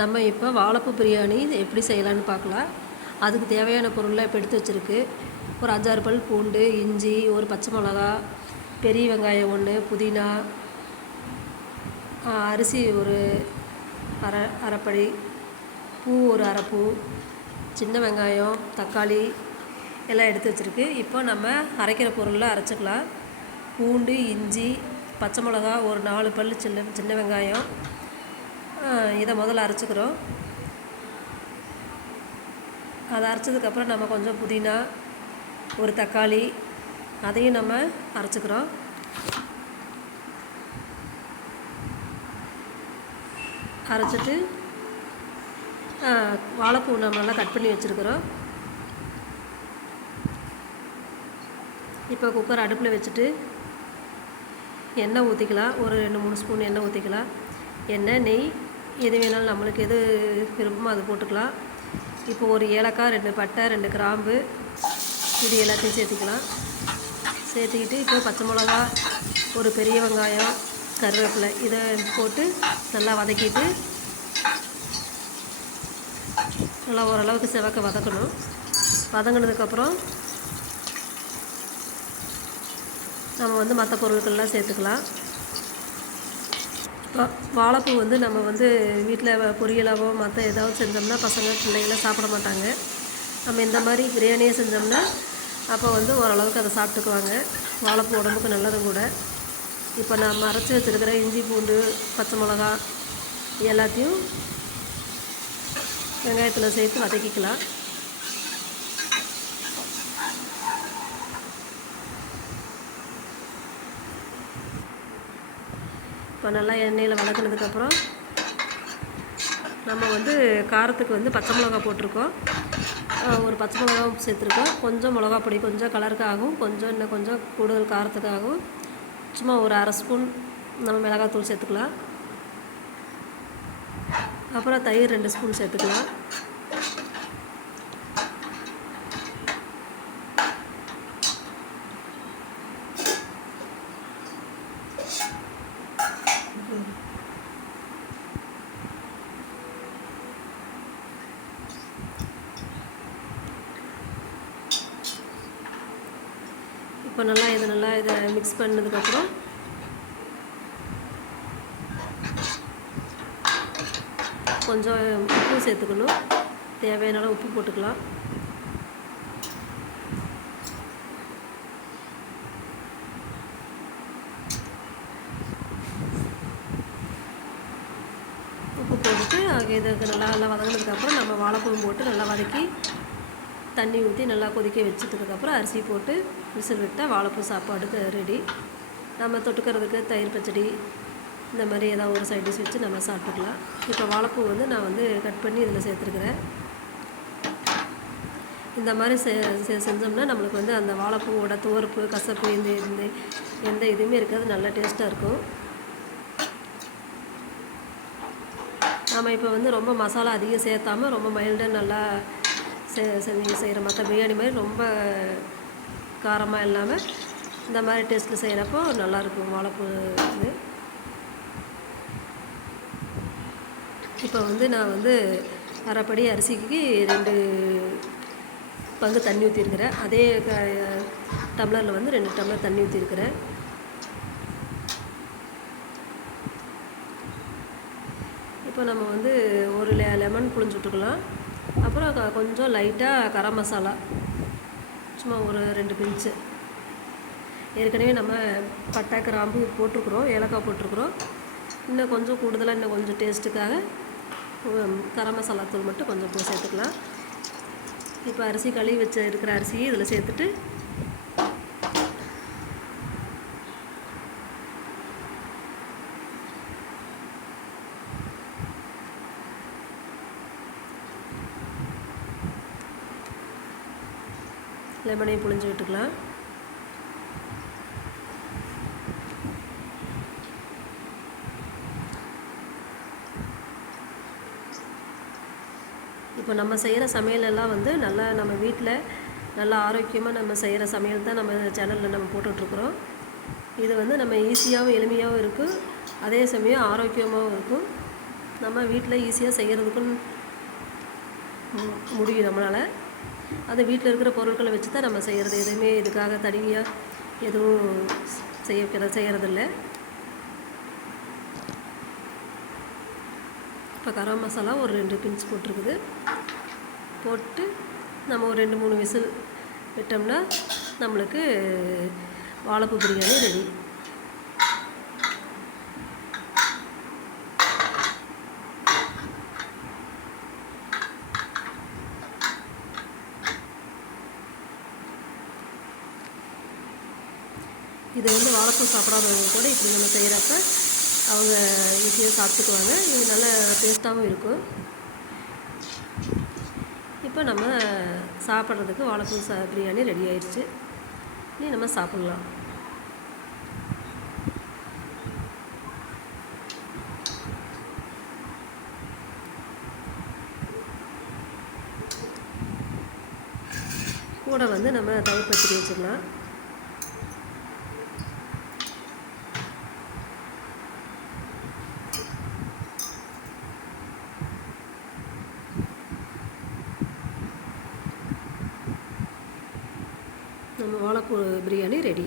நம்ம இப்போ வாழைப்பூ பிரியாணி எப்படி செய்யலான்னு பார்க்கலாம். அதுக்கு தேவையான பொருள்லாம் இப்போ எடுத்து வச்சுருக்கு. ஒரு 5-6 பல் பூண்டு, இஞ்சி, ஒரு பச்சை மிளகா, பெரிய வெங்காயம் 1, புதினா, அரிசி ஒரு அரைப்படி, பூ ஒரு அரைப்பூ, சின்ன வெங்காயம், தக்காளி எல்லாம் எடுத்து வச்சுருக்கு. இப்போ நம்ம அரைக்கிற பொருள்லாம் அரைச்சிக்கலாம். பூண்டு, இஞ்சி, பச்சை மிளகா, ஒரு 4 பல் சின்ன வெங்காயம், இதை முதல்ல அரைச்சிக்கிறோம். அதை அரைச்சதுக்கப்புறம் நம்ம கொஞ்சம் புதினா, ஒரு தக்காளி, அதையும் நம்ம அரைச்சிக்கிறோம். அரைச்சிட்டு வாழைப்பூ நம்ம நல்லா கட் பண்ணி வச்சுருக்குறோம். இப்போ குக்கர் அடுப்பில் வச்சுட்டு எண்ணெய் ஊற்றிக்கலாம். ஒரு 2-3 ஸ்பூன் எண்ணெய் ஊற்றிக்கலாம். எண்ணெய், நெய் எது வேணாலும் நம்மளுக்கு எது விருப்பமோ அது போட்டுக்கலாம். இப்போ ஒரு ஏலக்காய், 2 பட்டை, 2 கிராம்பு, இது எல்லாத்தையும் சேர்த்துக்கலாம். சேர்த்துக்கிட்டு இப்போ பச்சை மிளகா, ஒரு பெரிய வெங்காயம், கருவேப்பிலை இதை போட்டு நல்லா வதக்கிட்டு நல்லா ஓரளவுக்கு செவக்க வதக்கணும். வதங்கினதுக்கப்புறம் நம்ம மற்ற பொருட்கள்லாம் சேர்த்துக்கலாம். வாழைப்பூ நம்ம வீட்டில் பொரியலாவோ மற்ற ஏதாவது செஞ்சோம்னா பசங்க பிள்ளைங்களாம் சாப்பிட மாட்டாங்க. நம்ம இந்த மாதிரி பிரியாணியே செஞ்சோம்னா அப்போ ஓரளவுக்கு அதை சாப்பிட்டுக்குவாங்க. வாழைப்பூ உடம்புக்கு நல்லதும் கூட. இப்போ நம்ம அரைச்சி வச்சுருக்கிற இஞ்சி, பூண்டு, பச்சை மிளகா எல்லாத்தையும் வெங்காயத்தில் சேர்த்து வதக்கிக்கலாம். இப்போ நல்லா எண்ணெயில் வதக்கினதுக்கப்புறம் நம்ம காரத்துக்கு பச்சை மிளகா போட்டிருக்கோம். ஒரு பச்சை மிளகாவும் சேர்த்துருக்கோம். கொஞ்சம் மிளகா பொடி கொஞ்சம் கலருக்காகவும், இன்னும் கொஞ்சம் கூடுதல் காரத்துக்காகவும் சும்மா ஒரு அரை ஸ்பூன் நம்ம மிளகாத்தூள் சேர்த்துக்கலாம். அப்புறம் தயிர் 2 ஸ்பூன் சேர்த்துக்கலாம். இப்போ நல்லா இதை மிக்ஸ் பண்ணதுக்கப்புறம் கொஞ்சம் உப்பு சேர்த்துக்கணும். தேவையான அளவு உப்பு போட்டுக்கலாம். உப்பு போட்டுட்டு இதுக்கு நல்லா வதங்கினதுக்கப்புறம் நம்ம வாழைப்பூவும் போட்டு நல்லா வதக்கி தண்ணி ஊற்றி நல்லா கொதிக்க வச்சதுக்கப்புறம் அரிசி போட்டு விசில் விட்டால் வாழைப்பூ சாப்பாடுக்கு ரெடி. நம்ம தொட்டுக்கிறதுக்கு தயிர் பச்சடி இந்த மாதிரி ஏதாவது ஒரு சைட் டிஷ் வச்சு நம்ம சாப்பிட்டுக்கலாம். இப்போ வாழைப்பூ நான் கட் பண்ணி இதில் சேர்த்துருக்குறேன். இந்த மாதிரி செஞ்சோம்னா நம்மளுக்கு அந்த வாழைப்பூவோட துவர்ப்பு, கசப்பு எந்த இதுவுமே இருக்காது. நல்லா டேஸ்ட்டாக இருக்கும். நம்ம இப்போ ரொம்ப மசாலா அதிகம் சேர்த்தாமல் ரொம்ப மைல்டாக நல்லா செய்கிற மற்ற பிரியாணி மாதிரி ரொம்ப காரமாக இல்லாமல் இந்த மாதிரி டேஸ்ட்டில் செய்கிறப்போ நல்லாயிருக்கும் வாழைப்பூ இது. இப்போ நான் அரைப்படி அரிசிக்கு 2 பங்கு தண்ணி ஊற்றிருக்கிறேன். அதே டம்ளரில் 2 டம்ளர் தண்ணி ஊற்றிருக்கிறேன். இப்போ நம்ம ஒரு லெமன் புழிஞ்சு விட்டுக்கலாம். அப்புறம் கொஞ்சம் லைட்டாக கரம் மசாலா சும்மா ஒரு 2 பிஞ்சு. ஏற்கனவே நம்ம பட்டை, கிராம்பு போட்டிருக்குறோம், ஏலக்காய் போட்டிருக்குறோம். இன்னும் கொஞ்சம் கூடுதலாக இன்னும் கொஞ்சம் டேஸ்ட்டுக்காக கரம் மசாலா தூள் மட்டும் கொஞ்சம் சேர்த்துக்கலாம். இப்போ அரிசி கழுவி இருக்கிற அரிசியை இதில் சேர்த்துட்டு லெமனையும் புழிஞ்சு விட்டுக்கலாம். இப்போ நம்ம செய்கிற சமையலெல்லாம் நல்லா நம்ம வீட்டில் நல்லா ஆரோக்கியமாக நம்ம செய்கிற சமையல் தான் நம்ம சேனலில் நம்ம போட்டுட்ருக்குறோம். இது நம்ம ஈஸியாகவும் எளிமையாகவும் இருக்கும், அதே சமயம் ஆரோக்கியமாகவும் இருக்கும். நம்ம வீட்டில் ஈஸியாக செய்கிறதுக்கும் முடியும் நம்மளால். அது வீட்டில் இருக்கிற பொருட்களை வச்சு தான் நம்ம செய்கிறது. எதுவுமே இதுக்காக தனியாக எதுவும் செய்கிறதில்ல. இப்போ கரம் மசாலா ஒரு 2 பிஞ்ச் போட்டிருக்குது. போட்டு நம்ம ஒரு 2-3 விசில் விட்டோம்னா நம்மளுக்கு வாழைப்பூ பிரியாணி ரெடி. இது வந்து வாழைப்பூ சாப்பிடாதவங்க கூட இப்படி நம்ம செய்கிறப்ப அவங்க ஈஸியாக சாப்பிட்டுக்குவாங்க. இது நல்ல டேஸ்ட்டாகவும் இருக்கும். இப்போ நம்ம சாப்பிட்றதுக்கு வாழைப்பூ பிரியாணி ரெடி ஆயிடுச்சு. இனி நம்ம சாப்பிட்லாம். கூட வந்து நம்ம தயிர் பச்சடி வச்சுக்கலாம். நம்ம வாழைப்பூ பிரியாணி ரெடி.